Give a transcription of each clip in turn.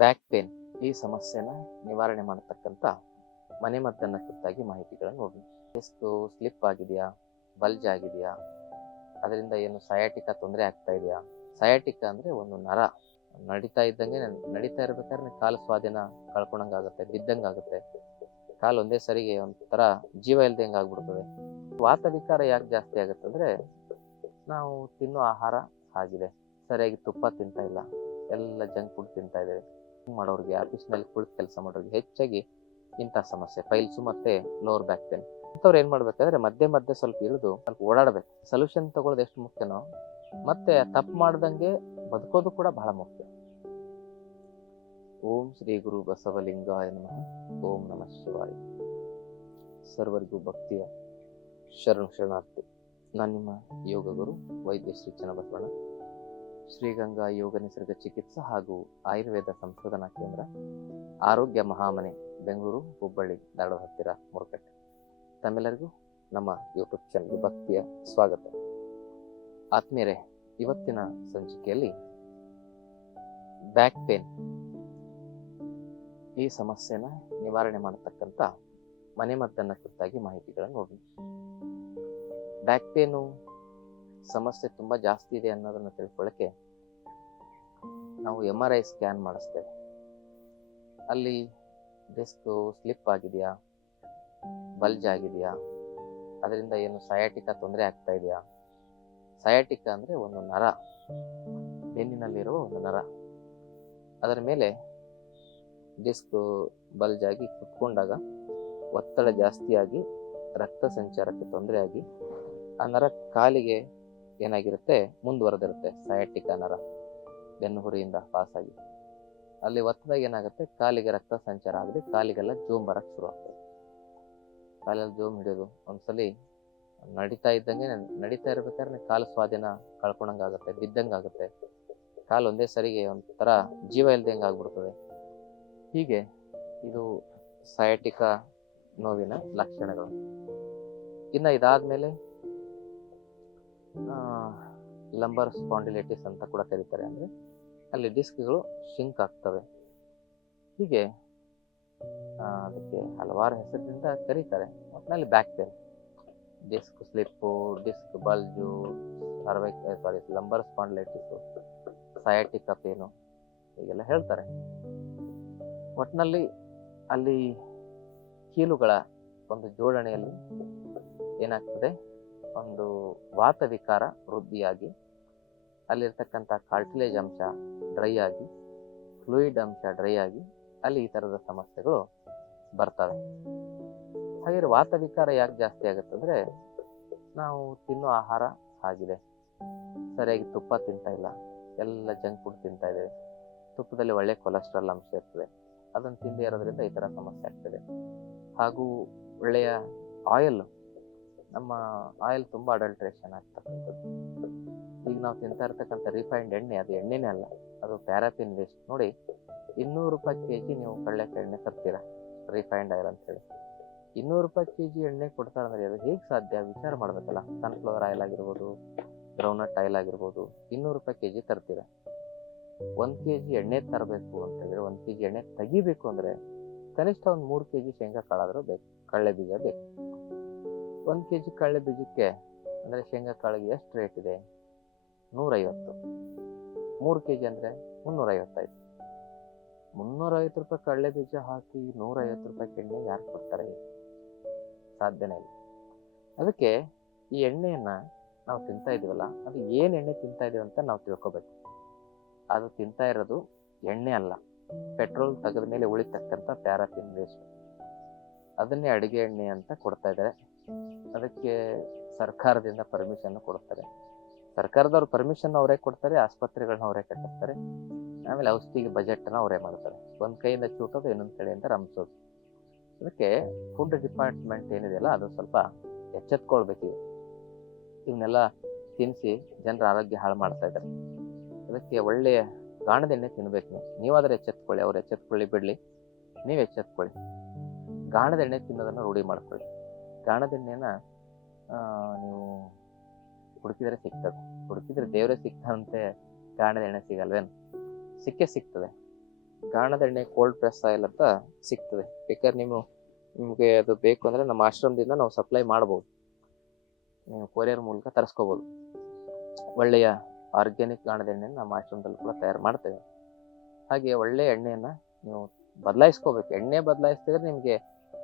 Back pain ಈ ಸಮಸ್ಯೆನ ನಿವಾರಣೆ ಮಾಡತಕ್ಕಂಥ ಮನೆಮದ್ದನ್ನು ಕುರಿತಾಗಿ ಮಾಹಿತಿಗಳನ್ನು ನೋಡಿ ಎಷ್ಟು ಸ್ಲಿಪ್ ಆಗಿದೆಯಾ? ಬಲ್ಜ್ ಆಗಿದೆಯಾ? ಅದರಿಂದ ಏನು ಸಯಾಟಿಕ ತೊಂದರೆ ಆಗ್ತಾ ಇದೆಯಾ? ಸಯಾಟಿಕ ಅಂದರೆ ಒಂದು ನರ. ನಡೀತಾ ಇದ್ದಂಗೆ ನಡೀತಾ ಇರ್ಬೇಕಾದ್ರೆ ಕಾಲು ಸ್ವಾಧೀನ ಕಳ್ಕೊಂಡಂಗಾಗುತ್ತೆ ಬಿದ್ದಂಗಾಗುತ್ತೆ ಕಾಲು ಒಂದೇ ಸರಿಗೆ ಒಂಥರ ಜೀವ ಇಲ್ದಂಗೆ ಆಗ್ಬಿಡ್ತದೆ. ವಾತ ವಿಕಾರ ಯಾಕೆ ಜಾಸ್ತಿ ಆಗುತ್ತೆ ಅಂದರೆ ನಾವು ತಿನ್ನೋ ಆಹಾರ ಆಗಿದೆ. ಸರಿಯಾಗಿ ತುಪ್ಪ ತಿಂತಾ ಇಲ್ಲ. ಎಲ್ಲ ಜಂಕ್ ಫುಡ್ ತಿಂತಾ ಇದ್ದೇವೆ. ಮಾಡೋರಿಗೆ ಆಫೀಸ್ನಲ್ಲಿ ಕುಳಿತು ಕೆಲಸ ಮಾಡೋರಿಗೆ ಹೆಚ್ಚಾಗಿ ಇಂಥ ಸಮಸ್ಯೆ ಫೈಲ್ಸು ಮತ್ತೆ ಲೋವರ್ ಬ್ಯಾಕ್ ಪೇನ್ ಇಂಥವ್ರು ಏನ್ ಮಾಡ್ಬೇಕಾದ್ರೆ ಮಧ್ಯೆ ಮಧ್ಯೆ ಸ್ವಲ್ಪ ಇಳಿದು ಸ್ವಲ್ಪ ಓಡಾಡ್ಬೇಕು. ಸೊಲ್ಯೂಷನ್ ತಗೊಳ್ಳೋದು ಎಷ್ಟು ಮುಖ್ಯನೋ, ಮತ್ತೆ ತಪ್ಪು ಮಾಡ್ದಂಗೆ ಬದುಕೋದು ಕೂಡ ಬಹಳ ಮುಖ್ಯ. ಓಂ ಶ್ರೀ ಗುರು ಬಸವಲಿಂಗಾಯ ನಮಃ ಓಂ ನಮಃ ಶಿವಾಯ. ಸರ್ವರಿಗೂ ಭಕ್ತಿಯ ಶರಣ ಶರಣಾರ್ಥಿ. ನಾನು ನಿಮ್ಮ ಯೋಗ ಗುರು ವೈದ್ಯ ಶ್ರೀ ಚನ್ನಬಸವಣ್ಣ. ಶ್ರೀಗಂಗಾ ಯೋಗ ನಿಸರ್ಗ ಚಿಕಿತ್ಸಾ ಹಾಗೂ ಆಯುರ್ವೇದ ಸಂಶೋಧನಾ ಕೇಂದ್ರ, ಆರೋಗ್ಯ ಮಹಾಮನೆ, ಬೆಂಗಳೂರು, ಹುಬ್ಬಳ್ಳಿ, ಧಾರವಾಡ ಹತ್ತಿರ ಮುರುಕಟ್ಟೆ ತಮ್ಮೆಲ್ಲರಿಗೂ ನಮ್ಮ ಯೂಟ್ಯೂಬ್ ಚಾನಲ್ಗೆ ಭಕ್ತಿಯ ಸ್ವಾಗತ. ಆತ್ಮೀಯರೇ, ಇವತ್ತಿನ ಸಂಚಿಕೆಯಲ್ಲಿ ಬ್ಯಾಕ್ ಪೇನ್ ಈ ಸಮಸ್ಯೆನ ನಿವಾರಣೆ ಮಾಡತಕ್ಕಂಥ ಮನೆಮದ್ದನ್ನು ಕುರಿತಾಗಿ ಮಾಹಿತಿಗಳನ್ನು ನೋಡೋಣ ಬ್ಯಾಕ್ ಪೇನು ಸಮಸ್ಯೆ ತುಂಬಾ ಜಾಸ್ತಿ ಇದೆ ಅನ್ನೋದನ್ನ ತಿಳ್ಕೊಳ್ಳಕ್ಕೆ ನಾವು ಎಂ ಆರ್ ಐ ಸ್ಕ್ಯಾನ್ ಮಾಡಿಸ್ತೇವೆ. ಅಲ್ಲಿ ಡಿಸ್ಕ್ ಸ್ಲಿಪ್ ಆಗಿದೆಯಾ? ಬಲ್ಜ್ ಆಗಿದೆಯಾ? ಅದರಿಂದ ಏನು ಸಯಾಟಿಕ ತೊಂದರೆ ಆಗ್ತಾ ಇದೆಯಾ? ಸಯಾಟಿಕ ಅಂದ್ರೆ ಒಂದು ನರ. ಬೆನ್ನಿನಲ್ಲಿರುವ ಒಂದು ನರ. ಅದರ ಮೇಲೆ ಡಿಸ್ಕ್ ಬಲ್ಜ್ ಆಗಿ ಕುತ್ಕೊಂಡಾಗ ಒತ್ತಡ ಜಾಸ್ತಿಯಾಗಿ ರಕ್ತ ಸಂಚಾರಕ್ಕೆ ತೊಂದರೆ ಆಗಿ ಆ ನರ ಕಾಲಿಗೆ ಏನಾಗಿರುತ್ತೆ? ಮುಂದುವರೆದಿರುತ್ತೆ. ಸಯಾಟಿಕ ನರ ಬೆನ್ನು ಹುರಿಯಿಂದ ಪಾಸ್ ಆಗಿ. ಅಲ್ಲಿ ಒತ್ತದಾಗ ಏನಾಗುತ್ತೆ? ಕಾಲಿಗೆ ರಕ್ತ ಸಂಚಾರ ಆಗದೆ ಕಾಲಿಗೆಲ್ಲ ಜೂಮ್ ಬರಕ್ ಶುರು ಆಗ್ತದೆ. ಕಾಲಲ್ಲಿ ಜೂಮ್ ಹಿಡಿಯೋದು ಒಂದ್ಸಲಿ ನಡೀತಾ ಇದ್ದಂಗೆ ನಡೀತಾ ಇರ್ಬೇಕಾದ್ರೆ ಕಾಲು ಸ್ವಾಧೀನ ಕಳ್ಕೊಳಂಗಾಗುತ್ತೆ ಬಿದ್ದಂಗೆ ಆಗುತ್ತೆ. ಕಾಲು ಒಂದೇ ಸರಿಗೆ ಒಂಥರ ಜೀವ ಇಲ್ದಂಗೆ ಆಗ್ಬಿಡ್ತದೆ. ಹೀಗೆ ಇದು ಸಯಾಟಿಕ ನೋವಿನ ಲಕ್ಷಣಗಳು. ಇನ್ನ ಇದಾದ್ಮೇಲೆ ಲಂಬರ್ ಸ್ಪಾಂಡಿಲೈಟಿಸ್ ಅಂತ ಕೂಡ ಕರೀತಾರೆ. ಅಂದರೆ ಅಲ್ಲಿ ಡಿಸ್ಕ್ಗಳು ಶಿಂಕ್ ಆಗ್ತವೆ. ಹೀಗೆ ಅದಕ್ಕೆ ಹಲವಾರು ಹೆಸರಿನಿಂದ ಕರೀತಾರೆ. ಒಟ್ಟಿನಲ್ಲಿ back pain disc slip disc bulge cervical sorry lumbar spondylitis sciatica pain ಹೀಗೆಲ್ಲ ಹೇಳ್ತಾರೆ. ಒಟ್ಟಿನಲ್ಲಿ ಅಲ್ಲಿ ಕೀಲುಗಳ ಒಂದು ಜೋಡಣೆಯಲ್ಲಿ ಏನಾಗ್ತದೆ? ಒಂದು ವಾತ ವಿಕಾರ ವೃದ್ಧಿಯಾಗಿ, ಅಲ್ಲಿರ್ತಕ್ಕಂಥ ಕಾರ್ಟಿಲೇಜ್ ಅಂಶ ಡ್ರೈ ಆಗಿ ಫ್ಲೂಯಿಡ್ ಅಂಶ ಡ್ರೈ ಆಗಿ, ಅಲ್ಲಿ ಈ ಥರದ ಸಮಸ್ಯೆಗಳು ಬರ್ತವೆ. ಹಾಗೆ ವಾತ ವಿಕಾರ ಯಾಕೆ ಜಾಸ್ತಿ ಆಗುತ್ತೆ ಅಂದರೆ, ನಾವು ತಿನ್ನೋ ಆಹಾರ ಆಗಿದೆ. ಸರಿಯಾಗಿ ತುಪ್ಪ ತಿಂತಾ ಇಲ್ಲ. ಎಲ್ಲ ಜಂಕ್ ಫುಡ್ ತಿಂತಾ ಇದ್ದೇವೆ. ತುಪ್ಪದಲ್ಲಿ ಒಳ್ಳೆ ಕೊಲೆಸ್ಟ್ರಾಲ್ ಅಂಶ ಇರ್ತದೆ. ಅದನ್ನು ತಿಂದೇ ಇರೋದ್ರಿಂದ ಈ ಥರ ಸಮಸ್ಯೆ ಆಗ್ತದೆ. ಹಾಗೂ ಒಳ್ಳೆಯ ಆಯಿಲ್ ನಮ್ಮ ಆಯಿಲ್ ತುಂಬಾ ಅಡಲ್ಟ್ರೇಷನ್ ಆಗ್ತಕ್ಕಂಥದ್ದು ಈಗ ನಾವು ತಿಂತಾ ಇರ್ತಕ್ಕಂಥ ರಿಫೈನ್ಡ್ ಎಣ್ಣೆ, ಅದು ಎಣ್ಣೆನೇ ಅಲ್ಲ, ಅದು ಪ್ಯಾರಾಫಿನ್ ವೇಸ್ಟ್ ನೋಡಿ, ಇನ್ನೂರು ರೂಪಾಯಿ ಕೆ ಜಿ ನೀವು ಕಡಲೆಕಾಯಿ ಎಣ್ಣೆ ತರ್ತೀರಾ? ರಿಫೈನ್ಡ್ ಆಯಿಲ್ ಅಂತೇಳಿ ಇನ್ನೂರು ರೂಪಾಯಿ ಕೆ ಜಿ ಎಣ್ಣೆ ಕೊಡ್ತಾರೆ ಅಂದರೆ ಅದು ಹೇಗೆ ಸಾಧ್ಯ? ವಿಚಾರ ಮಾಡಬೇಕಲ್ಲ. ಸನ್ಫ್ಲವರ್ ಆಯಿಲ್ ಆಗಿರ್ಬೋದು ಗ್ರೌಂಡ್ನಟ್ ಆಯಿಲ್ ಆಗಿರ್ಬೋದು, ಇನ್ನೂರು ರೂಪಾಯಿ ಕೆ ಜಿ ತರ್ತೀರಾ? ಒಂದು ಕೆ ಜಿ ಎಣ್ಣೆ ತರಬೇಕು ಅಂತ ಹೇಳಿದ್ರೆ, ಒಂದು ಕೆ ಜಿ ಎಣ್ಣೆ ತೆಗಿಬೇಕು ಅಂದ್ರೆ, ಕನಿಷ್ಠ ಒಂದು ಮೂರು ಕೆ ಜಿ ಶೇಂಗಾ ಕಾಳಾದ್ರೂ ಬೇಕು, ಕಡಲೆ ಬೀಜ ಬೇಕು. ಒಂದು ಕೆ ಜಿ ಕಡಲೆ ಬೀಜಕ್ಕೆ, ಅಂದರೆ ಶೇಂಗಾ ಕಾಳಿಗೆ ಎಷ್ಟು ರೇಟ್ ಇದೆ? ನೂರೈವತ್ತು. ಮೂರು ಕೆ ಜಿ ಅಂದರೆ ಮುನ್ನೂರೈವತ್ತೈದು. ಮುನ್ನೂರೈವತ್ತು ರೂಪಾಯಿ ಕಡಲೆ ಬೀಜ ಹಾಕಿ ನೂರೈವತ್ತು ರೂಪಾಯಿ ಎಣ್ಣೆ ಯಾರು ಕೊಡ್ತಾರೆ? ಸಾಧ್ಯನೇ ಇಲ್ಲ. ಅದಕ್ಕೆ ಈ ಎಣ್ಣೆಯನ್ನು ನಾವು ತಿಂತಾ ಇದೀವಲ್ಲ, ಅದು ಏನು ಎಣ್ಣೆ ತಿಂತಾ ಇದೀವಿ ಅಂತ ನಾವು ತಿಳ್ಕೊಬೇಕು. ಅದು ತಿಂತಾ ಇರೋದು ಎಣ್ಣೆ ಅಲ್ಲ. ಪೆಟ್ರೋಲ್ ತೆಗೆದ ಮೇಲೆ ಉಳಿತಕ್ಕಂಥ ಪ್ಯಾರಾಫಿನ್ ವೇಸ್ಟ್. ಅದನ್ನೇ ಅಡುಗೆ ಎಣ್ಣೆ ಅಂತ ಕೊಡ್ತಾ ಇದ್ದಾರೆ. ಅದಕ್ಕೆ ಸರ್ಕಾರದಿಂದ ಪರ್ಮಿಷನ್ ಕೊಡ್ತಾರೆ. ಸರ್ಕಾರದವ್ರು ಪರ್ಮಿಷನ್ ಅವರೇ ಕೊಡ್ತಾರೆ ಆಸ್ಪತ್ರೆಗಳನ್ನ ಅವರೇ ಕಟ್ಟಿಸ್ತಾರೆ. ಆಮೇಲೆ ಔಷಧಿಗೆ ಬಜೆಟ್ನ ಅವರೇ ಮಾಡ್ತಾರೆ. ಒಂದ್ ಕೈಯಿಂದ ಚೂಟೋದು, ಇನ್ನೊಂದ್ ಕಡೆಯಿಂದ ರಂಸೋದು ಅದಕ್ಕೆ ಫುಡ್ ಡಿಪಾರ್ಟ್ಮೆಂಟ್ ಏನಿದೆಯಲ್ಲ, ಅದು ಸ್ವಲ್ಪ ಎಚ್ಚೆತ್ಕೊಳ್ಬೇಕು ಇವನ್ನೆಲ್ಲ ತಿನ್ಸಿ ಜನರ ಆರೋಗ್ಯ ಹಾಳು ಮಾಡ್ತಾ ಇದ್ದಾರೆ ಅದಕ್ಕೆ ಒಳ್ಳೆಯ ಗಾಣದೆಣ್ಣೆ ತಿನ್ಬೇಕು ನೀವು. ನೀವಾದ್ರೆ ಎಚ್ಚೆತ್ಕೊಳ್ಳಿ, ಅವ್ರು ಎಚ್ಚೆತ್ಕೊಳ್ಳಿ ಬಿಡ್ಲಿ. ನೀವು ಎಚ್ಚೆತ್ಕೊಳ್ಳಿ. ಗಾಣದೆಣ್ಣೆ ತಿನ್ನೋದನ್ನ ರೂಢಿ ಮಾಡ್ಕೊಳ್ಳಿ. ಗಾಣದ ಎಣ್ಣೆನ ಆ, ನೀವು ಹುಡುಕಿದ್ರೆ ಸಿಗ್ತದೆ ಹುಡುಕಿದ್ರೆ ದೇವರೇ ಸಿಗ್ತಂತೆ ಗಾಣದ ಎಣ್ಣೆ ಸಿಗಲ್ವೇನು? ಸಿಕ್ಕೇ ಸಿಗ್ತದೆ. ಗಾಣದ ಎಣ್ಣೆ ಕೋಲ್ಡ್ ಪ್ರೆಸ್ ಆಯಿಲ್ ಅಂತ ಸಿಗ್ತದೆ. ಬೇಕಾದ್ರೆ ನೀವು ನಿಮಗೆ ಅದು ಬೇಕು ಅಂದರೆ ನಮ್ಮ ಆಶ್ರಮದಿಂದ ನಾವು ಸಪ್ಲೈ ಮಾಡ್ಬೋದು. ನೀವು ಕೊರಿಯರ್ ಮೂಲಕ ತರಿಸ್ಕೋಬೋದು. ಒಳ್ಳೆಯ ಆರ್ಗ್ಯಾನಿಕ್ ಗಾಣದ ಎಣ್ಣೆನ ನಮ್ಮ ಆಶ್ರಮದಲ್ಲಿ ಕೂಡ ತಯಾರು ಮಾಡ್ತೇವೆ. ಹಾಗೆ ಒಳ್ಳೆಯ ಎಣ್ಣೆಯನ್ನು ನೀವು ಬದಲಾಯಿಸ್ಕೋಬೇಕು. ಎಣ್ಣೆ ಬದಲಾಯಿಸ್ತಿದ್ರೆ ನಿಮಗೆ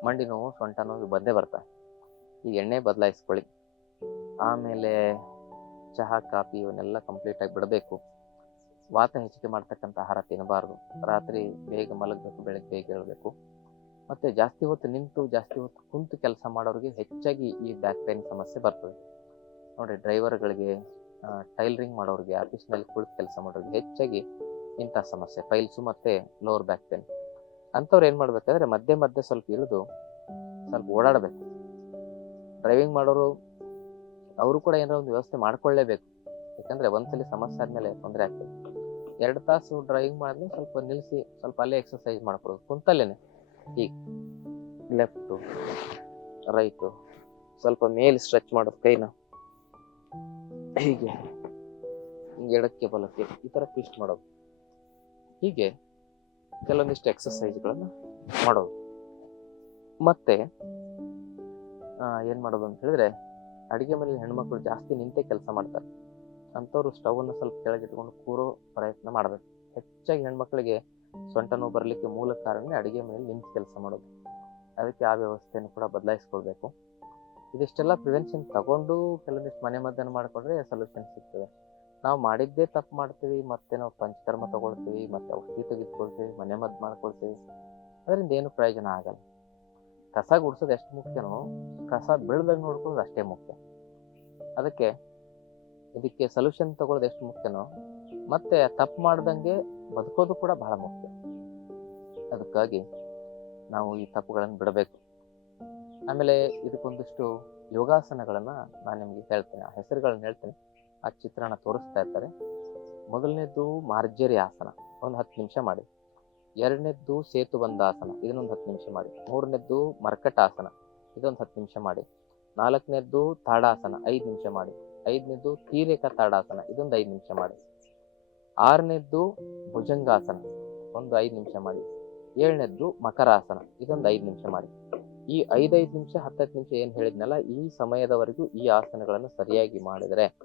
ಮಂಡಿ ನೋವು ಸೊಂಟ ನೋವು ಬಂದೇ ಬರ್ತವೆ ಈ ಎಣ್ಣೆ ಬದಲಾಯಿಸ್ಕೊಳ್ಳಿ. ಆಮೇಲೆ ಚಹಾ, ಕಾಫಿ ಇವನ್ನೆಲ್ಲ ಕಂಪ್ಲೀಟಾಗಿ ಬಿಡಬೇಕು. ವಾತ ಹೆಚ್ಚಿಗೆ ಮಾಡ್ತಕ್ಕಂಥ ಆಹಾರ ತಿನ್ನಬಾರ್ದು. ರಾತ್ರಿ ಬೇಗ ಮಲಗಬೇಕು, ಬೆಳಗ್ಗೆ ಬೇಗ ಏಳಬೇಕು. ಮತ್ತು ಜಾಸ್ತಿ ಹೊತ್ತು ನಿಂತು, ಜಾಸ್ತಿ ಹೊತ್ತು ಕುಂತು ಕೆಲಸ ಮಾಡೋರಿಗೆ ಹೆಚ್ಚಾಗಿ ಈ ಬ್ಯಾಕ್ ಪೇನ್ ಸಮಸ್ಯೆ ಬರ್ತದೆ. ನೋಡಿ, ಡ್ರೈವರ್ಗಳಿಗೆ ಟೈಲರಿಂಗ್ ಮಾಡೋರಿಗೆ ಆಫೀಸ್ನಲ್ಲಿ ಕುಳಿತು ಕೆಲಸ ಮಾಡೋರಿಗೆ ಹೆಚ್ಚಾಗಿ ಇಂಥ ಸಮಸ್ಯೆ. ಫೈಲ್ಸು ಮತ್ತು ಲೋವರ್ ಬ್ಯಾಕ್ ಪೇನ್ ಅಂಥವ್ರು ಏನು ಮಾಡಬೇಕಾದ್ರೆ ಮಧ್ಯೆ ಮಧ್ಯೆ ಸ್ವಲ್ಪ ಇಳಿದು ಸ್ವಲ್ಪ ಓಡಾಡಬೇಕು. ಡ್ರೈವಿಂಗ್ ಮಾಡೋರು, ಅವರು ಕೂಡ ಏನಾರ ಒಂದು ವ್ಯವಸ್ಥೆ ಮಾಡ್ಕೊಳ್ಳೇಬೇಕು. ಯಾಕಂದ್ರೆ ಒಂದ್ಸಲಿ ಸಮಸ್ಯೆ ಆದ್ಮೇಲೆ ತೊಂದರೆ ಆಗ್ತದೆ. ಎರಡು ತಾಸು ಡ್ರೈವಿಂಗ್ ಮಾಡಿದ್ರೆ ಸ್ವಲ್ಪ ನಿಲ್ಲಿಸಿ, ಸ್ವಲ್ಪ ಅಲ್ಲೇ ಎಕ್ಸರ್ಸೈಸ್ ಮಾಡ್ಕೊಳ್ಳೋದು. ಕುಂತಲ್ಲೇನೆ. ಈಗ ಲೆಫ್ಟು ರೈಟು ಸ್ವಲ್ಪ ಮೇಲೆ ಸ್ಟ್ರೆಚ್ ಮಾಡೋದು ಕೈನ. ಹೀಗೆ. ಎಡಕ್ಕೆ ಬಲಕ್ಕೆ ಈ ಥರ ಟ್ವಿಸ್ಟ್ ಮಾಡೋದು. ಹೀಗೆ ಕೆಲವೊಂದಿಷ್ಟು ಎಕ್ಸಸೈಸ್ಗಳನ್ನು ಮಾಡೋದು. ಮತ್ತೆ ಏನು ಮಾಡೋದು ಅಂತ ಹೇಳಿದ್ರೆ, ಅಡಿಗೆ ಮನೇಲಿ ಹೆಣ್ಮಕ್ಳು ಜಾಸ್ತಿ ನಿಂತೆ ಕೆಲಸ ಮಾಡ್ತಾರೆ. ಅಂಥವ್ರು ಸ್ಟವನ್ನು ಸ್ವಲ್ಪ ಕೆಳಗಿಟ್ಕೊಂಡು ಕೂರೋ ಪ್ರಯತ್ನ ಮಾಡಬೇಕು. ಹೆಚ್ಚಾಗಿ ಹೆಣ್ಮಕ್ಳಿಗೆ ಸೊಂಟ ನೋವು ಬರಲಿಕ್ಕೆ ಮೂಲ ಕಾರಣ ಅಡಿಗೆ ಮನೆಯಲ್ಲಿ ನಿಂತು ಕೆಲಸ ಮಾಡೋದು. ಅದಕ್ಕೆ ಆ ವ್ಯವಸ್ಥೆಯನ್ನು ಕೂಡ ಬದಲಾಯಿಸ್ಕೊಳ್ಬೇಕು. ಇದಿಷ್ಟೆಲ್ಲ ಪ್ರಿವೆನ್ಷನ್ ತಗೊಂಡು ಕೆಲವೊಂದಿಷ್ಟು ಮನೆ ಮದ್ದನ್ನು ಮಾಡಿಕೊಂಡ್ರೆ ಸೊಲ್ಯೂಷನ್ ಸಿಗ್ತದೆ. ನಾವು ಮಾಡಿದ್ದೇ ತಪ್ಪು ಮಾಡ್ತೀವಿ, ಮತ್ತೆ ನಾವು ಪಂಚಕರ್ಮ ತಗೊಳ್ತೀವಿ, ಮತ್ತೆ ಔಷಧಿ ತೆಗೆದುಕೊಳ್ತೀವಿ, ಮನೆ ಮದ್ದು ಮಾಡ್ಕೊಳ್ತೀವಿ. ಅದರಿಂದ ಏನು ಪ್ರಯೋಜನ ಆಗಲ್ಲ. ಕಸ ಗುಡ್ಸೋದು ಎಷ್ಟು ಮುಖ್ಯನೋ, ಕಸ ಬೀಳ್ದಂಗೆ ನೋಡ್ಕೊಳ್ಳೋದು ಅಷ್ಟೇ ಮುಖ್ಯ. ಅದಕ್ಕೆ ಇದಕ್ಕೆ ಸೊಲ್ಯೂಷನ್ ತಗೊಳ್ಳೋದು ಎಷ್ಟು ಮುಖ್ಯನೋ, ಮತ್ತೆ ತಪ್ಪು ಮಾಡ್ದಂಗೆ ಬದುಕೋದು ಕೂಡ ಬಹಳ ಮುಖ್ಯ. ಅದಕ್ಕಾಗಿ ನಾವು ಈ ತಪ್ಪುಗಳನ್ನು ಬಿಡಬೇಕು. ಆಮೇಲೆ ಇದಕ್ಕೊಂದಿಷ್ಟು ಯೋಗಾಸನಗಳನ್ನು ನಾನು ನಿಮಗೆ ಹೇಳ್ತೇನೆ. ಆ ಹೆಸರುಗಳನ್ನ ಹೇಳ್ತೇನೆ. ಆ ಚಿತ್ರಣ ತೋರಿಸ್ತಾ ಇರ್ತಾರೆ. ಮೊದಲನೇದು ಮಾರ್ಜರಿ ಆಸನ. ಒಂದು ಹತ್ತು ನಿಮಿಷ ಮಾಡಿ. ಎರಡನೇದ್ದು ಸೇತುಬಂಧಾಸನ ಇದನ್ನೊಂದು ಹತ್ತು ನಿಮಿಷ ಮಾಡಿ. ಮೂರನೇದ್ದು ಮರ್ಕಟಾಸನ. ಇದೊಂದು ಹತ್ತು ನಿಮಿಷ ಮಾಡಿ. ನಾಲ್ಕನೇದ್ದು ತಾಡಾಸನ. ಐದು ನಿಮಿಷ ಮಾಡಿ. ಐದನೇದ್ದು ತೀರೇಕ ತಾಡಾಸನ. ಇದೊಂದು ಐದು ನಿಮಿಷ ಮಾಡಿ. ಆರನೇದ್ದು ಭುಜಂಗಾಸನ. ಒಂದು ಐದು ನಿಮಿಷ ಮಾಡಿ. ಏಳನೇದ್ದು ಮಕರಾಸನ. ಇದೊಂದು ಐದು ನಿಮಿಷ ಮಾಡಿ. ಈ ಐದೈದು ನಿಮಿಷ ಹತ್ತತ್ತು ನಿಮಿಷ ಏನು ಹೇಳಿದ್ನಲ್ಲ, ಈ ಸಮಯದವರೆಗೂ ಈ ಆಸನಗಳನ್ನು ಸರಿಯಾಗಿ ಮಾಡಿದರೆ,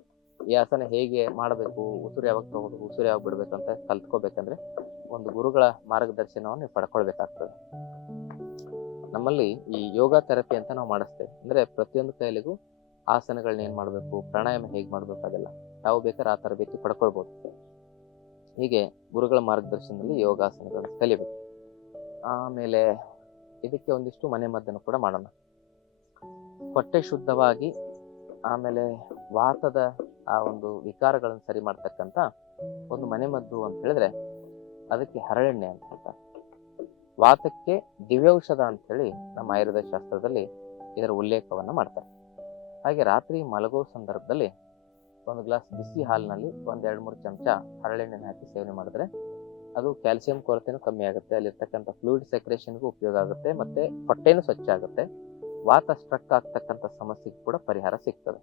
ಈ ಆಸನ ಹೇಗೆ ಮಾಡಬೇಕು, ಉಸಿರು ಯಾವಾಗ ತಗೋಬೇಕು ಉಸಿರು ಯಾವಾಗ ಬಿಡಬೇಕು ಅಂತ ಕಲ್ತ್ಕೋಬೇಕಂದ್ರೆ ಒಂದು ಗುರುಗಳ ಮಾರ್ಗದರ್ಶನವನ್ನು ನೀವು ಪಡ್ಕೊಳ್ಬೇಕಾಗ್ತದೆ. ನಮ್ಮಲ್ಲಿ ಈ ಯೋಗ ಥೆರಪಿ ಅಂತ ನಾವು ಮಾಡಿಸ್ತೇವೆ. ಅಂದ್ರೆ ಪ್ರತಿಯೊಂದು ಕೈಲಿಗೂ ಆಸನಗಳನ್ನ ಏನು ಮಾಡಬೇಕು, ಪ್ರಾಣಾಯಾಮ ಹೇಗೆ ಮಾಡಬೇಕು ಅದೆಲ್ಲ. ತಾವು ಬೇಕಾದ್ರೆ ಆ ತರಬೇತಿ ಪಡ್ಕೊಳ್ಬೋದು. ಹೀಗೆ ಗುರುಗಳ ಮಾರ್ಗದರ್ಶನದಲ್ಲಿ ಯೋಗಾಸನಗಳನ್ನು ಕಲಿಬೇಕು. ಆಮೇಲೆ ಇದಕ್ಕೆ ಒಂದಿಷ್ಟು ಮನೆ ಮದ್ದನ್ನು ಕೂಡ ಮಾಡೋಣ. ಹೊಟ್ಟೆ ಶುದ್ಧವಾಗಿ ಆಮೇಲೆ ವಾತದ ಆ ಒಂದು ವಿಕಾರಗಳನ್ನು ಸರಿ ಮಾಡ್ತಕ್ಕಂಥ ಒಂದು ಮನೆ ಮದ್ದು ಅಂತ ಹೇಳಿದ್ರೆ ಅದಕ್ಕೆ ಹರಳೆಣ್ಣೆ ಅಂತ ಹೇಳ್ತಾರೆ. ವಾತಕ್ಕೆ ದಿವ್ಯೌಷಧ ಹೇಳಿ ನಮ್ಮ ಆಯುರ್ವೇದ ಶಾಸ್ತ್ರದಲ್ಲಿ ಇದರ ಉಲ್ಲೇಖವನ್ನು ಮಾಡ್ತಾರೆ. ಹಾಗೆ ರಾತ್ರಿ ಮಲಗೋ ಸಂದರ್ಭದಲ್ಲಿ ಒಂದು ಗ್ಲಾಸ್ ಬಿಸಿ ಹಾಲಿನಲ್ಲಿ ಒಂದೆರಡು ಮೂರು ಚಮಚ ಹರಳೆಣ್ಣೆನ ಹಾಕಿ ಸೇವನೆ ಮಾಡಿದ್ರೆ ಅದು ಕ್ಯಾಲ್ಸಿಯಂ ಕೊರತೆನೂ ಕಮ್ಮಿ ಆಗುತ್ತೆ. ಅಲ್ಲಿರ್ತಕ್ಕಂಥ ಫ್ಲೂಯಿಡ್ ಸೆಕ್ರೇಷನ್ಗೂ ಉಪಯೋಗ ಆಗುತ್ತೆ ಮತ್ತೆ ಹೊಟ್ಟೆನೂ ಸ್ವಚ್ಛ ಆಗುತ್ತೆ. ವಾತ ಸ್ಟ್ರಕ್ ಆಗ್ತಕ್ಕಂಥ ಸಮಸ್ಯೆಗೆ ಕೂಡ ಪರಿಹಾರ ಸಿಗ್ತದೆ.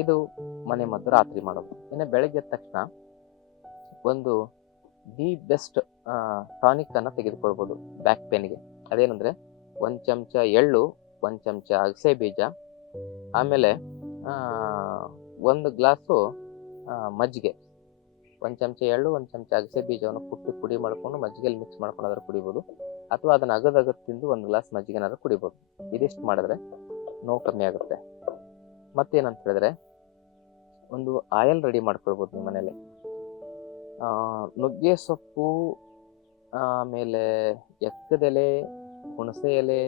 ಇದು ಮನೆ ಮದ್ದು ರಾತ್ರಿ ಮಾಡೋದು. ಇನ್ನು ಬೆಳಗ್ಗೆ ತಕ್ಷಣ ಒಂದು ದಿ ಬೆಸ್ಟ್ ಟಾನಿಕ್ ಅನ್ನ ತೆಗೆದುಕೊಳ್ಬೋದು ಬ್ಯಾಕ್ ಪೇನ್ಗೆ ಅದೇನಂದ್ರೆ ಒಂದು ಚಮಚ ಎಳ್ಳು, ಒಂದು ಚಮಚ ಅಗಸೆ ಬೀಜ, ಆಮೇಲೆ ಒಂದು ಗ್ಲಾಸು ಮಜ್ಜಿಗೆ. ಒಂದು ಚಮಚ ಎಳ್ಳು, ಒಂದು ಚಮಚ ಅಗಸೆ ಬೀಜವನ್ನು ಕುಟ್ಟಿ ಪುಡಿ ಮಾಡಿಕೊಂಡು ಮಜ್ಜಿಗೆಯಲ್ಲಿ ಮಿಕ್ಸ್ ಮಾಡ್ಕೊಂಡು ಅದ್ರ ಕುಡಿಬೋದು. ಅಥವಾ ಅದನ್ನ ಅಗದ್ ಅಗದ್ ತಿಂದು ಒಂದು ಗ್ಲಾಸ್ ಮಜ್ಜಿಗೆನಾದ್ರೂ ಕುಡಿಬೋದು. ಇದಿಷ್ಟು ಮಾಡಿದ್ರೆ ನೋವು ಕಮ್ಮಿ ಆಗುತ್ತೆ. ಮತ್ತೇನಂತ ಹೇಳಿದ್ರೆ, ಒಂದು ಆಯಲ್ ರೆಡಿ ಮಾಡ್ಕೊಳ್ಬೋದು ನಿಮ್ಮ ಮನೇಲಿ ನುಗ್ಗೆ ಸೊಪ್ಪು, ಆಮೇಲೆ ಎಕ್ಕದೆಲೆ ಹುಣಸೆ ಎಲೆ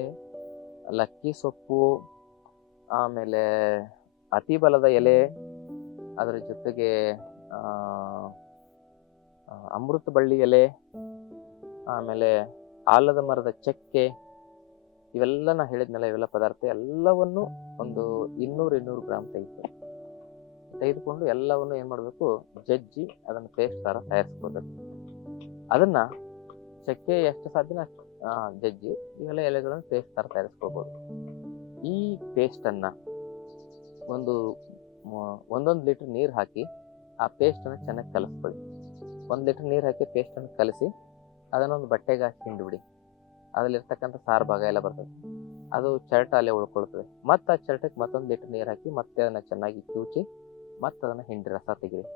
ಲಕ್ಕಿ ಸೊಪ್ಪು, ಆಮೇಲೆ ಅತಿ ಬಲದ ಎಲೆ, ಅದರ ಜೊತೆಗೆ ಅಮೃತ ಬಳ್ಳಿ ಎಲೆ, ಆಮೇಲೆ ಆಲದ ಮರದ ಚಕ್ಕೆ, ಇವೆಲ್ಲ ನಾ ಹೇಳಿದ್ನಲ್ಲ ಇವೆಲ್ಲ ಪದಾರ್ಥ, ಎಲ್ಲವನ್ನು ಒಂದು ಇನ್ನೂರು ಇನ್ನೂರು ಗ್ರಾಮ್ ತೆಗಿಬೇಕು ತೆಗೆದುಕೊಂಡು ಎಲ್ಲವನ್ನು ಏನು ಮಾಡಬೇಕು? ಜಜ್ಜಿ ಅದನ್ನ ಪೇಸ್ಟ್ ತರ ತಯಾರಿಸ್ಕೋಬೇಕು. ಅದನ್ನ ಚಕ್ಕೆ ಎಷ್ಟು ಸಾಧ್ಯನ ಜಜ್ಜಿ ಇವೆಲ್ಲ ಎಲೆಗಳನ್ನು ಪೇಸ್ಟ್ ತರ ತಯಾರಿಸ್ಕೋಬಹುದು ಈ ಪೇಸ್ಟ್ ಅನ್ನ ಒಂದು ಒಂದೊಂದು ಲೀಟರ್ ನೀರು ಹಾಕಿ ಆ ಪೇಸ್ಟ್ ಅನ್ನ ಚೆನ್ನಾಗಿ ಕಲಿಸ್ಕೊಳ್ಳಿ. ಒಂದು ಲೀಟರ್ ನೀರು ಹಾಕಿ ಪೇಸ್ಟ್ ಅನ್ನು ಕಲಸಿ ಅದನ್ನೊಂದು ಬಟ್ಟೆಗೆ ಹಾಕಿ ಹಿಂಡ್ಬಿಡಿ. ಅದರಲ್ಲಿರ್ತಕ್ಕಂಥ ಸಾರು ಭಾಗ ಎಲ್ಲ ಬರ್ತದೆ. ಅದು ಚರಟ ಅಲ್ಲೇ ಉಳ್ಕೊಳ್ತದೆ. ಮತ್ತೆ ಆ ಚರಟಕ್ಕೆ ಮತ್ತೊಂದು ಲೀಟ್ರ್ ನೀರು ಹಾಕಿ ಮತ್ತೆ ಅದನ್ನು ಚೆನ್ನಾಗಿ ಕಿವುಚಿ ಮತ್ತೆ ಅದನ್ನು ಹಿಂಡಿ ರಸ ತೆಗೀರಿ.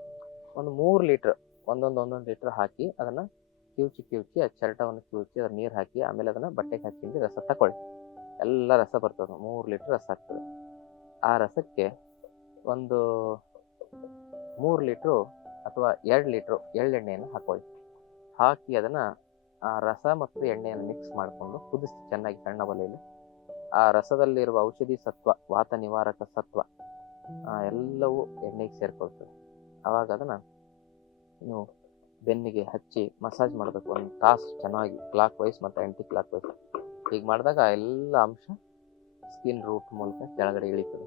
ಒಂದು ಮೂರು ಲೀಟ್ರ್, ಒಂದೊಂದು ಒಂದೊಂದು ಲೀಟ್ರ್ ಹಾಕಿ ಅದನ್ನು ಕಿವುಚಿ ಕಿವುಚಿ, ಆ ಚರಟವನ್ನು ಕಿವುಚಿ, ಅದ್ರ ನೀರು ಹಾಕಿ, ಆಮೇಲೆ ಅದನ್ನು ಬಟ್ಟೆಗೆ ಹಾಕಿ ಹಿಂಡಿ ರಸ ತಗೊಳ್ಳಿ ಎಲ್ಲ ರಸ ಬರ್ತದೆ ಮೂರು ಲೀಟ್ರ್ ರಸ ಆಗ್ತದೆ. ಆ ರಸಕ್ಕೆ ಒಂದು ಮೂರು ಲೀಟ್ರು ಅಥವಾ ಎರಡು ಲೀಟ್ರು ಎಳ್ಳೆಣ್ಣೆಯನ್ನು ಹಾಕೊಳ್ಳಿ. ಹಾಕಿ ಅದನ್ನು ಆ ರಸ ಮತ್ತು ಎಣ್ಣೆಯನ್ನು ಮಿಕ್ಸ್ ಮಾಡಿಕೊಂಡು ಕುದಿಸಿ ಚೆನ್ನಾಗಿ ಸಣ್ಣ ಒಲೆಯಲ್ಲಿ. ಆ ರಸದಲ್ಲಿರುವ ಔಷಧಿ ಸತ್ವ, ವಾತ ನಿವಾರಕ ಸತ್ವ ಎಲ್ಲವೂ ಎಣ್ಣೆಗೆ ಸೇರ್ಕೊಳ್ತದೆ. ಆವಾಗ ಅದನ್ನು ನೀವು ಬೆನ್ನಿಗೆ ಹಚ್ಚಿ ಮಸಾಜ್ ಮಾಡಬೇಕು. ಒಂದು ತಾಸು ಚೆನ್ನಾಗಿ ಕ್ಲಾಕ್ ವೈಸ್ ಮತ್ತು ಆ್ಯಂಟಿ ಕ್ಲಾಕ್ ವೈಸ್ ಹೀಗೆ ಮಾಡಿದಾಗ ಆ ಎಲ್ಲ ಅಂಶ ಸ್ಕಿನ್ ರೂಟ್ ಮೂಲಕ ಕೆಳಗಡೆ ಇಳಿತದೆ.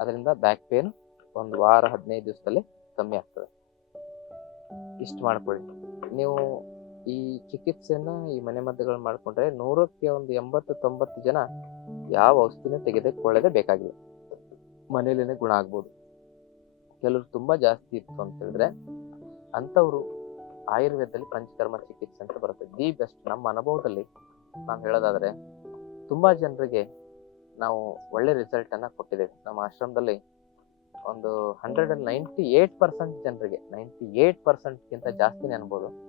ಅದರಿಂದ ಬ್ಯಾಕ್ ಪೇನ್ ಒಂದು ವಾರ, ಹದಿನೈದು ದಿವಸದಲ್ಲಿ ಕಮ್ಮಿ ಆಗ್ತದೆ. ಇಷ್ಟು ಮಾಡ್ಕೊಳ್ಳಿ. ನೀವು ಈ ಚಿಕಿತ್ಸೆಯನ್ನು ಈ ಮನೆ ಮದ್ದುಗಳು ಮಾಡ್ಕೊಂಡ್ರೆ ನೂರಕ್ಕೆ ಒಂದು ಎಂಬತ್ತು ತೊಂಬತ್ತು ಜನ ಯಾವ ಔಷಧಿನ ತೆಗೆದುಕೊಳ್ಳದೆ ಬೇಕಾಗಿಲ್ಲ. ಮನೇಲೇನೆ ಗುಣ ಆಗ್ಬೋದು. ಕೆಲವರು ತುಂಬಾ ಜಾಸ್ತಿ ಇತ್ತು ಅಂತ ಹೇಳಿದ್ರೆ, ಅಂಥವ್ರು ಆಯುರ್ವೇದದಲ್ಲಿ ಪಂಚಕರ್ಮ ಚಿಕಿತ್ಸೆ ಅಂತ ಬರುತ್ತೆ. The best. ನಮ್ಮ ಅನುಭವದಲ್ಲಿ ನಾವು ಹೇಳೋದಾದ್ರೆ, ತುಂಬಾ ಜನರಿಗೆ ನಾವು ಒಳ್ಳೆ ರಿಸಲ್ಟ್ ಅನ್ನ ಕೊಟ್ಟಿದ್ದೇವೆ. ನಮ್ಮ ಆಶ್ರಮದಲ್ಲಿ ಒಂದು hundred and ninety eight percent ಜನರಿಗೆ ನೈಂಟಿ ಏಟ್ ಪರ್ಸೆಂಟ್ಗಿಂತ ಜಾಸ್ತಿನೇ ಅನ್ಬೋದು.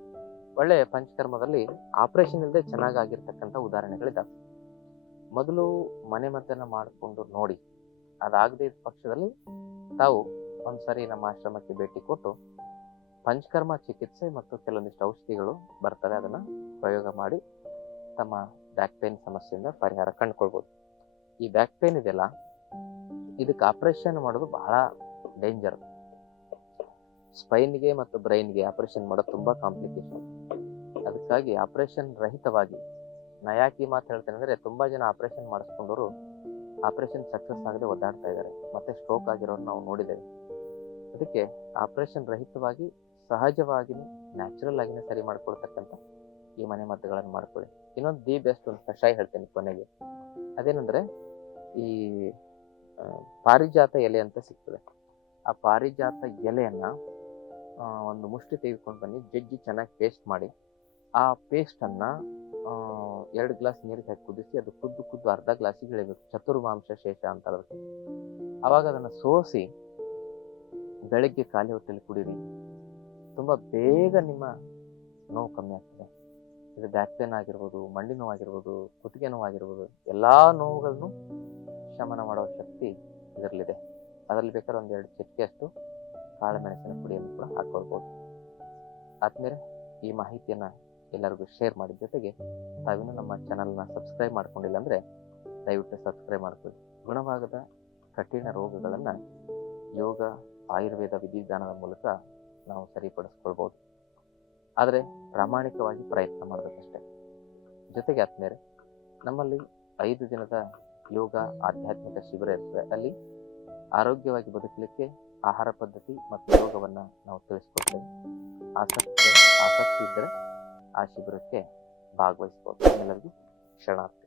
ಒಳ್ಳೆ ಪಂಚಕರ್ಮದಲ್ಲಿ ಆಪರೇಷನ್ ಇಲ್ಲದೆ ಚೆನ್ನಾಗಿರ್ತಕ್ಕಂಥ ಉದಾಹರಣೆಗಳಿದ್ದಾವೆ ಮೊದಲು ಮನೆ ಮದ್ದನ್ನ ಮಾಡಿಕೊಂಡು ನೋಡಿ. ಅದಾಗದೇ ಇದ್ದ ಪಕ್ಷದಲ್ಲಿ ತಾವು ಒಂದ್ಸರಿ ನಮ್ಮ ಆಶ್ರಮಕ್ಕೆ ಭೇಟಿ ಕೊಟ್ಟು ಪಂಚಕರ್ಮ ಚಿಕಿತ್ಸೆ ಮತ್ತು ಕೆಲವೊಂದಿಷ್ಟು ಔಷಧಿಗಳು ಬರ್ತವೆ, ಅದನ್ನ ಪ್ರಯೋಗ ಮಾಡಿ ತಮ್ಮ ಬ್ಯಾಕ್ ಪೇನ್ ಸಮಸ್ಯೆಯಿಂದ ಪರಿಹಾರ ಕಂಡುಕೊಳ್ಬೋದು. ಈ ಬ್ಯಾಕ್ ಪೇನ್ ಇದೆಯಲ್ಲ, ಇದಕ್ಕೆ ಆಪರೇಷನ್ ಮಾಡೋದು ಬಹಳ ಡೇಂಜರ್ ಸ್ಪೈನ್ಗೆ ಮತ್ತು ಬ್ರೈನ್ಗೆ ಆಪರೇಷನ್ ಮಾಡೋದು ತುಂಬಾ ಕಾಂಪ್ಲಿಕೇಶನ್ ಅದಕ್ಕಾಗಿ ಆಪರೇಷನ್ ರಹಿತವಾಗಿ ನಯಾಕಿ ಯಾಕೆ ಮಾತು ಹೇಳ್ತೇನೆ ಅಂದ್ರೆ ತುಂಬಾ ಜನ ಆಪರೇಷನ್ ಮಾಡಿಸ್ಕೊಂಡವರು ಆಪರೇಷನ್ ಸಕ್ಸಸ್ ಆಗದೆ ಒದ್ದಾಡ್ತಾ ಇದ್ದಾರೆ. ಮತ್ತೆ ಸ್ಟ್ರೋಕ್ ಆಗಿರೋರು ನಾವು ನೋಡಿದ್ದೇವೆ. ಅದಕ್ಕೆ ಆಪರೇಷನ್ ರಹಿತವಾಗಿ ಸಹಜವಾಗಿನೇ ನ್ಯಾಚುರಲ್ ಆಗಿನೇ ಸರಿ ಮಾಡ್ಕೊಳ್ತಕ್ಕಂಥ ಈ ಮನೆ ಮದ್ದುಗಳನ್ನು ಮಾಡ್ಕೊಳ್ಳಿ. ಇನ್ನೊಂದು ದಿ ಬೆಸ್ಟ್ ಒಂದು ಕಷಾಯ ಹೇಳ್ತೇನೆ ಕೊನೆಗೆ. ಅದೇನಂದ್ರೆ, ಈ ಪಾರಿಜಾತ ಎಲೆ ಅಂತ ಸಿಗ್ತದೆ. ಆ ಪಾರಿಜಾತ ಎಲೆಯನ್ನ ಒಂದು ಮುಷ್ಟಿ ತೆಗೆದುಕೊಂಡು ಬನ್ನಿ. ಜಜ್ಜಿ ಚೆನ್ನಾಗಿ ಪೇಸ್ಟ್ ಮಾಡಿ. ಆ ಪೇಸ್ಟನ್ನ ಎರಡು ಗ್ಲಾಸ್ ನೀರಿಗೆ ಹಾಕಿ ಕುದಿಸಿ ಅದು ಕುದ್ದು ಕುದ್ದು ಅರ್ಧ ಗ್ಲಾಸಿಗೆ ಇಳಿಬೇಕು ಚತುರ್ಮಾಂಶ ಶೇಷ ಅಂತ ಅದಕ್ಕೆ ಅವಾಗ ಅದನ್ನು ಸೋಸಿ ಬೆಳಗ್ಗೆ ಖಾಲಿ ಹೊಟ್ಟೆಲಿ ಕುಡಿರಿ. ತುಂಬ ಬೇಗ ನಿಮ್ಮ ನೋವು ಕಮ್ಮಿ ಆಗ್ತದೆ. ಇದು ಬ್ಯಾಕ್ ಪೇನ್ ಆಗಿರ್ಬೋದು, ಮಂಡಿ ನೋವಾಗಿರ್ಬೋದು ಕುತ್ತಿಗೆ ನೋವಾಗಿರ್ಬೋದು ಎಲ್ಲಾ ನೋವುಗಳನ್ನು ಶಮನ ಮಾಡುವ ಶಕ್ತಿ ಇದರಲ್ಲಿದೆ. ಅದರಲ್ಲಿ ಬೇಕಾದ್ರೆ ಒಂದೆರಡು ಚಿಟಿಕೆ ಅಷ್ಟು ಕಾಳು ಮೆಣಸಿನ ಪುಡಿಯನ್ನು ಕೂಡ ಹಾಕೊಳ್ಬೋದು ಆದ್ಮೇಲೆ ಈ ಮಾಹಿತಿಯನ್ನ ಎಲ್ಲರಿಗೂ ಶೇರ್ ಮಾಡಿದ ಜೊತೆಗೆ ತಾವಿನ ನಮ್ಮ ಚಾನಲ್ನ ಸಬ್ಸ್ಕ್ರೈಬ್ ಮಾಡ್ಕೊಂಡಿಲ್ಲ ಅಂದರೆ ದಯವಿಟ್ಟು ಸಬ್ಸ್ಕ್ರೈಬ್ ಮಾಡ್ಕೊಳ್ಳಿ. ಗುಣವಾಗದ ಕಠಿಣ ರೋಗಗಳನ್ನು ಯೋಗ, ಆಯುರ್ವೇದ ವಿಧಿವಿಧಾನದ ಮೂಲಕ ನಾವು ಸರಿಪಡಿಸ್ಕೊಳ್ಬೋದು. ಆದರೆ ಪ್ರಾಮಾಣಿಕವಾಗಿ ಪ್ರಯತ್ನ ಮಾಡಬೇಕಷ್ಟೆ. ಜೊತೆಗೆ ಆದ್ಮೇಲೆ ನಮ್ಮಲ್ಲಿ ಐದು ದಿನದ ಯೋಗ ಆಧ್ಯಾತ್ಮಿಕ ಶಿಬಿರ ಇರ್ತದೆ. ಅಲ್ಲಿ ಆರೋಗ್ಯವಾಗಿ ಬದುಕಲಿಕ್ಕೆ ಆಹಾರ ಪದ್ಧತಿ ಮತ್ತು ಯೋಗವನ್ನು ನಾವು ತಿಳಿಸ್ಕೊಡ್ತೇವೆ. ಆಸಕ್ತಿ ಆಸಕ್ತಿ ಇದ್ದರೆ ಆ ಶಿಬಿರಕ್ಕೆ ಭಾಗವಹಿಸ್ಬೋದು. ಎಲ್ಲರಿಗೂ ಶರಣಾರ್ಥಿ.